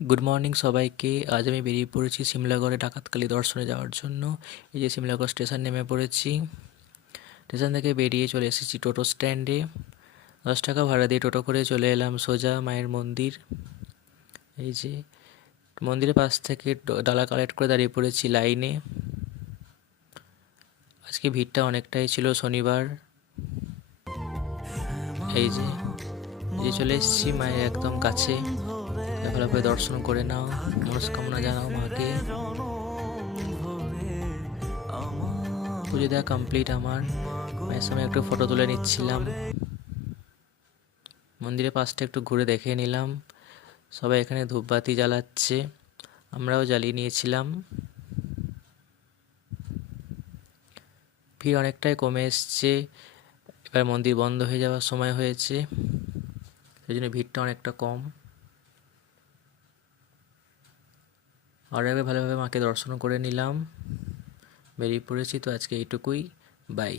Good morning সবাইকে। আজ আমি বেরিয়ে পড়েছি সিমলাগড়ে ডাকাতকালী দর্শনে যাওয়ার জন্য। এই যে সিমলাগড় স্টেশন নেমে পড়েছি। স্টেশন থেকে বেরিয়ে চলে এসেছি টোটো স্ট্যান্ডে। 10 টাকা ভাড়া দিয়ে টোটো করে চলে এলাম সোজা মায়ের মন্দির। এই যে মন্দিরের পাশ থেকে ডালা কালেক্ট করে দাঁড়িয়ে পড়েছি লাইনে। আজকে ভিড়টা অনেকটাই ছিল, শনিবার। এই যে এই যে চলে এসেছি মায়ের একদম কাছে। ভালোভাবে দর্শন করে নাও, মনস্কামনা জানাও মাকে। পুজো দেওয়া কমপ্লিট আমার। মায়ের সঙ্গে একটু ফটো তুলে নিচ্ছিলাম। মন্দিরের পাশটা একটু ঘুরে দেখে নিলাম। সবাই এখানে ধূপবাতি জ্বালাচ্ছে, আমরাও জ্বালিয়ে নিয়েছিলাম। ভিড় অনেকটাই কমে এসছে। এবার মন্দির বন্ধ হয়ে যাওয়ার সময় হয়েছে, সেই জন্য ভিড়টা অনেকটা কম। আর একবার ভালোভাবে মাকে দর্শন করে নিলাম। বেরিয়ে পড়েছি তো আজকে এইটুকুই। বাই।